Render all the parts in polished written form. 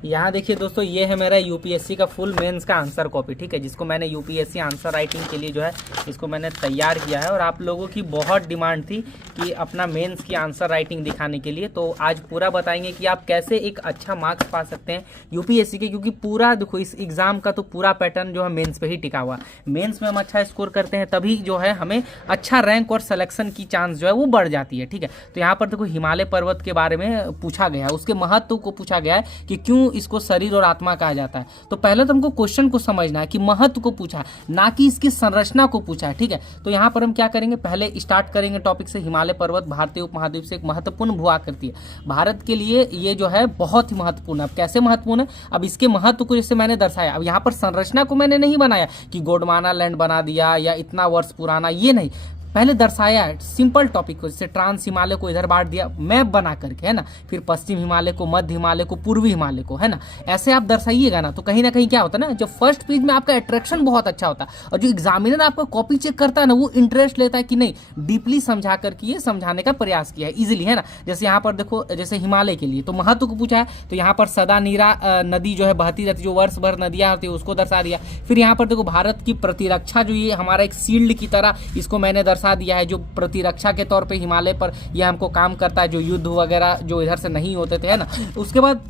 यहाँ देखिए दोस्तों, ये है मेरा यूपीएससी का फुल मेंस का आंसर कॉपी, ठीक है, जिसको मैंने यूपीएससी आंसर राइटिंग के लिए जो है इसको मैंने तैयार किया है। और आप लोगों की बहुत डिमांड थी कि अपना मेंस की आंसर राइटिंग दिखाने के लिए, तो आज पूरा बताएंगे कि आप कैसे एक अच्छा मार्क्स पा सकते हैं यूपीएससी के। क्योंकि पूरा देखो, इस एग्जाम का तो पूरा पैटर्न जो है मेन्स पर ही टिका हुआ। मेन्स में हम अच्छा स्कोर करते हैं तभी जो है हमें अच्छा रैंक और सिलेक्शन की चांस जो है वो बढ़ जाती है, ठीक है। तो यहाँ पर देखो, हिमालय पर्वत के बारे में पूछा गया है, उसके महत्व को पूछा गया है कि क्यों इसको शरीर और आत्मा कहा जाता है। तो पहले तो हमको क्वेश्चन को समझना है कि महत्व को पूछा, ना कि इसकी संरचना को पूछा है, ठीक है। तो यहाँ पर हम क्या करेंगे, पहले स्टार्ट करेंगे टॉपिक से। हिमालय पर्वत भारतीय उपमहाद्वीप से एक महत्वपूर्ण भू आकृति है। भारत के लिए ये जो है बहुत ही महत्वपूर्ण है। अब कैसे महत्वपूर्ण है, अब इसके महत्व को जैसे मैंने दर्शाया। अब यहाँ पर संरचना को मैंने नहीं बनाया कि गोंडवाना लैंड बना दिया या इतना वर्ष पुराना, ये नहीं, पहले दर्शाया है सिंपल टॉपिक को। जैसे ट्रांस हिमालय को इधर बांट दिया मैप बना करके, है ना, फिर पश्चिम हिमालय को, मध्य हिमालय को, पूर्वी हिमालय को, है ना, ऐसे आप दर्शाइएगा ना, तो कहीं ना कहीं क्या होता है ना, जब फर्स्ट पेज में आपका अट्रैक्शन बहुत अच्छा होता है और जो एग्जामिनर आपका कॉपी चेक करता है ना, वो इंटरेस्ट लेता है कि नहीं, डीपली समझा करके ये समझाने का प्रयास किया है इजिली, है ना। जैसे यहाँ पर देखो, जैसे हिमालय के लिए तो महत्व को पूछा है, तो यहाँ पर सदा नीरा नदी जो है बहती रहती, जो वर्ष भर नदियाँ होती है उसको दर्शा दिया। फिर यहाँ पर देखो, भारत की प्रतिरक्षा जो ये हमारा एक शील्ड की तरह इसको मैंने दर्शा दिया है, जो प्रतिरक्षा के तौर पे हिमालय पर यह हमको काम करता है, जो युद्ध वगैरह जो इधर से नहीं होते थे, है ना। उसके बाद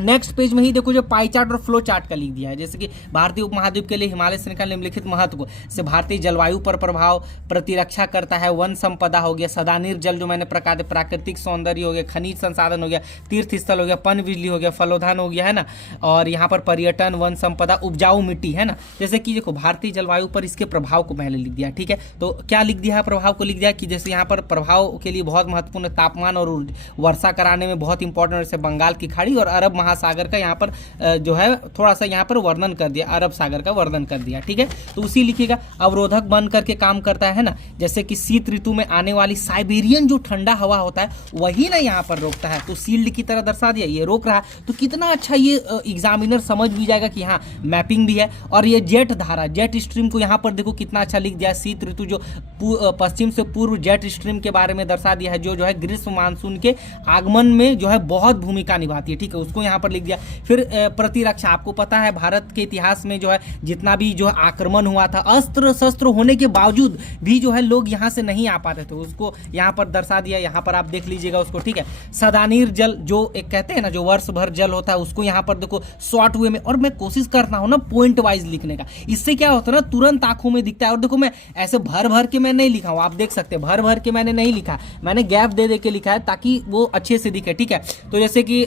नेक्स्ट पेज में ही देखो, जो पाई चार्ट और फ्लो चार्ट का लिख दिया है, जैसे कि भारतीय उपमहाद्वीप के लिए हिमालय श्रृंखला निम्नलिखित महत्व को, जैसे भारतीय जलवायु पर प्रभाव, प्रतिरक्षा करता है, वन संपदा हो गया, सदानीर जल जो मैंने प्राकृतिक सौंदर्य हो गया, खनिज संसाधन हो गया, तीर्थ स्थल हो गया, पन बिजली हो गया, फलोधान हो गया, है ना। और यहाँ पर पर्यटन, वन संपदा, उपजाऊ मिट्टी, है ना। जैसे कि देखो, भारतीय जलवायु पर इसके प्रभाव को पहले लिख दिया, ठीक है। तो क्या लिख दिया है, प्रभाव को लिख दिया कि जैसे यहाँ पर प्रभाव के लिए बहुत महत्वपूर्ण, तापमान और वर्षा कराने में बहुत इंपॉर्टेंट, जैसे बंगाल की खाड़ी और अरब महासागर का यहाँ पर जो है थोड़ा सा यहाँ पर वर्णन कर दिया, अरब सागर का वर्णन कर दिया, ठीक है। तो उसी लिखिएगा। अवरोधक बन करके काम करता है ना, जैसे कि शीत ऋतु में आने वाली साइबेरियन जो ठंडा हवा होता है वही ना यहाँ पर रोकता है, तो शील्ड की तरह दर्शा दिया, ये रोक रहा है। तो कितना अच्छा ये एग्जामिनर समझ भी जाएगा कि हाँ मैपिंग भी है। और ये जेट धारा, जेट स्ट्रीम को यहाँ पर देखो कितना अच्छा लिख दिया, शीत ऋतु जो पश्चिम से पूर्व जेट स्ट्रीम के बारे में दर्शा दिया है, जो है ग्रीष्म मानसून के आगमन में जो है बहुत भूमिका निभाती है, ठीक है, उसको यहाँ पर लिख दिया। फिर प्रतिरक्षा, आपको पता है भारत के इतिहास में जो है जितना भी जो है आक्रमण हुआ था, अस्त्र शस्त्र होने के बावजूद भी जो है लोग यहाँ से नहीं आ पाते थे, उसको यहाँ पर दर्शा दिया। यहाँ पर आप देख लीजिएगा उसको, ठीक है। सदानीर जल जो एक कहते हैं ना, जो वर्ष भर जल होता है, उसको यहाँ पर देखो शॉर्ट वे में, और मैं कोशिश करता हूँ ना पॉइंट वाइज लिखने का, इससे क्या होता है ना, तुरंत आंखों में दिखता है। और देखो, मैं ऐसे भर भर के मैं नहीं लिखा हूँ, आप देख सकते हैं, भर भर के मैंने नहीं लिखा, मैंने गैप दे दे के लिखा है ताकि वो अच्छे से दिखे, ठीक है। तो जैसे कि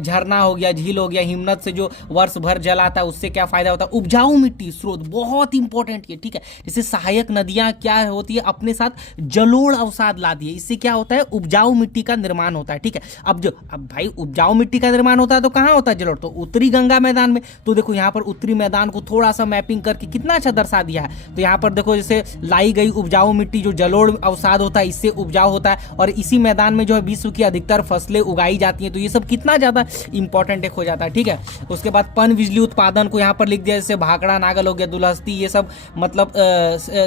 झरना हो गया, झील हो गया, हिमनद से जो वर्ष भर जल आता है उससे क्या फायदा होता है, उपजाऊ मिट्टी स्रोत बहुत इंपॉर्टेंट है, ठीक है। जैसे सहायक नदियां क्या होती है, अपने साथ जलोढ़ अवसाद लाती है, इससे क्या होता है, उपजाऊ मिट्टी का निर्माण होता है, ठीक है। अब भाई उपजाऊ मिट्टी का निर्माण होता है तो कहां होता है जलोढ़, तो उत्तरी गंगा मैदान में। तो देखो यहाँ पर उत्तरी मैदान को थोड़ा सा मैपिंग करके कितना अच्छा दर्शा दिया है। तो यहाँ पर देखो, जैसे लाई गई उपजाऊ मिट्टी, जो जलोढ़ अवसाद होता है इससे उपजाऊ होता है, और इसी मैदान में जो है विश्व की अधिकतर फसलें उगाई जाती हैं। तो ये सब कितना ज्यादा इंपॉर्टेंट हो जाता है, ठीक है। उसके बाद पन बिजली उत्पादन को यहाँ पर लिख दिया, जैसे भाखड़ा नागल हो गया, दुलहस्ती, ये सब मतलब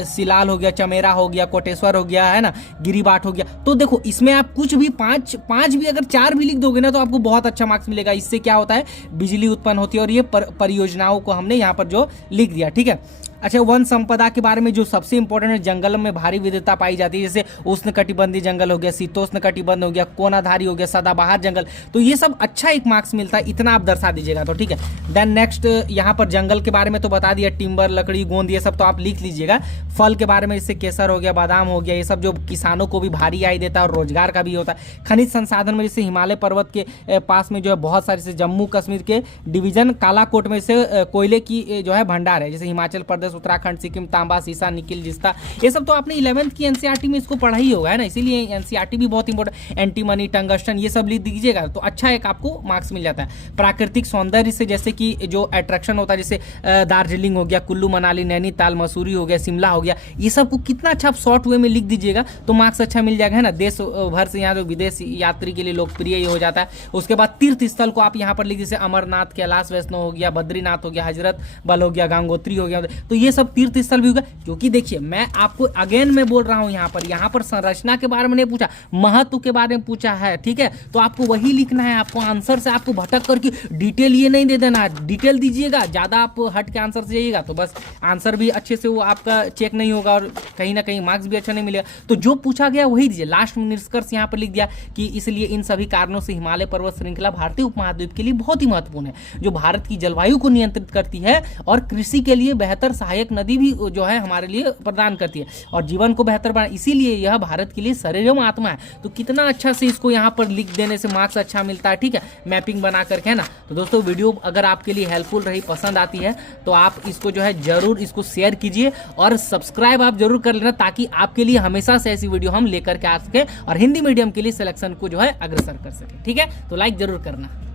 सिलाल हो गया, चमेरा हो गया, कोटेश्वर हो गया, है ना, गिरिबाट हो गया। तो देखो, इसमें आप कुछ भी पांच भी अगर 4 भी लिख दोगे ना, तो आपको बहुत अच्छा मार्क्स मिलेगा। इससे क्या होता है, बिजली उत्पन्न होती है, और ये परियोजनाओं को हमने यहाँ पर जो लिख दिया, ठीक है। अच्छा, वन संपदा के बारे में जो सबसे इंपॉर्टेंट है, जंगल में भारी विविधता पाई जाती है, जैसे उष्ण कटिबंधीय जंगल हो गया, शीतोष्ण कटिबंध हो गया, कोनाधारी हो गया, सदाबहार जंगल। तो ये सब अच्छा एक मार्क्स मिलता है, इतना आप दर्शा दीजिएगा, तो ठीक है। देन नेक्स्ट, यहाँ पर जंगल के बारे में तो बता दिया, टिम्बर, लकड़ी, गोंद, ये सब तो आप लिख लीजिएगा। फल के बारे में जैसे केसर हो गया, बादाम हो गया, ये सब जो किसानों को भी भारी आय देता है और रोजगार का भी होता है। खनिज संसाधन में जैसे हिमालय पर्वत के पास में जो है बहुत सारे, जैसे जम्मू कश्मीर के डिवीजन कालाकोट में से कोयले की जो है भंडार है, जैसे हिमाचल प्रदेश, उत्तराखंड, सिक्किम, तांबा, सीसा, निकिल, जिस्ता, ये सब तो आपने 11th की एनसीईआरटी में इसको पढ़ा ही होगा, है ना, इसीलिए एनसीईआरटी भी बहुत इंपॉर्टेंट। एंटीमनी, टंगस्टन, ये सब लिख दीजिएगा तो अच्छा एक आपको मार्क्स मिल जाता है। प्राकृतिक सौंदर्य से जैसे कि जो अट्रैक्शन होता है, जैसे दार्जिलिंग हो गया, कुल्लू मनाली, नैनीताल, मसूरी हो गया, शिमला हो गया, ये सब को कितना अच्छा आप शॉर्ट वे में लिख दीजिएगा तो मार्क्स अच्छा मिल जाएगा, है ना। देश भर से यहाँ जो विदेश यात्री के लिए लोकप्रिय ये हो जाता है। उसके बाद तीर्थ स्थल को आप यहाँ पर लिख, जैसे अमरनाथ, कैलाश वैष्णो हो गया, बद्रीनाथ हो गया, हजरत बल हो गया, गंगोत्री हो गया। तो ये सब तीर्थ स्थल भी होगा। क्योंकि देखिए मैं आपको अगेन मैं बोल रहा हूँ, यहाँ पर संरचना के बारे में नहीं पूछा, महत्व के बारे में पूछा है, ठीक है। तो आपको वही लिखना है, आपको आंसर से आपको भटक करके डिटेल ये नहीं दे देना, डिटेल दीजिएगा, ज़्यादा आप हट के आंसर से जाइएगा तो बस आंसर भी अच्छे से वो आपका चेक नहीं होगा और कहीं ना कहीं मार्क्स भी अच्छा नहीं मिलेगा। तो जो पूछा गया वही दीजिए। लास्ट में निष्कर्ष यहाँ पर लिख दिया कि इसलिए इन सभी कारणों से हिमालय पर्वत श्रृंखला भारतीय उपमहाद्वीप के लिए बहुत ही महत्वपूर्ण है, जो भारत की जलवायु को नियंत्रित करती है और कृषि के लिए बेहतर सहायक नदी भी जो है हमारे लिए प्रदान करती है और जीवन को बेहतर बना, इसीलिए यह भारत के लिए शरीरम आत्मा है। तो कितना अच्छा से इसको यहाँ पर लिख देने से मार्क्स अच्छा मिलता है, ठीक है, मैपिंग बना करके, है ना। तो दोस्तों वीडियो अगर आपके लिए हेल्पफुल रही, पसंद आती है तो आप इसको जो है जरूर इसको शेयर कीजिए और सब्सक्राइब आप जरूर कर लेना, ताकि आपके लिए हमेशा से ऐसी वीडियो हम लेकर के आ सके और हिंदी मीडियम के लिए सिलेक्शन को जो है अग्रसर कर सके, ठीक है। तो लाइक जरूर करना।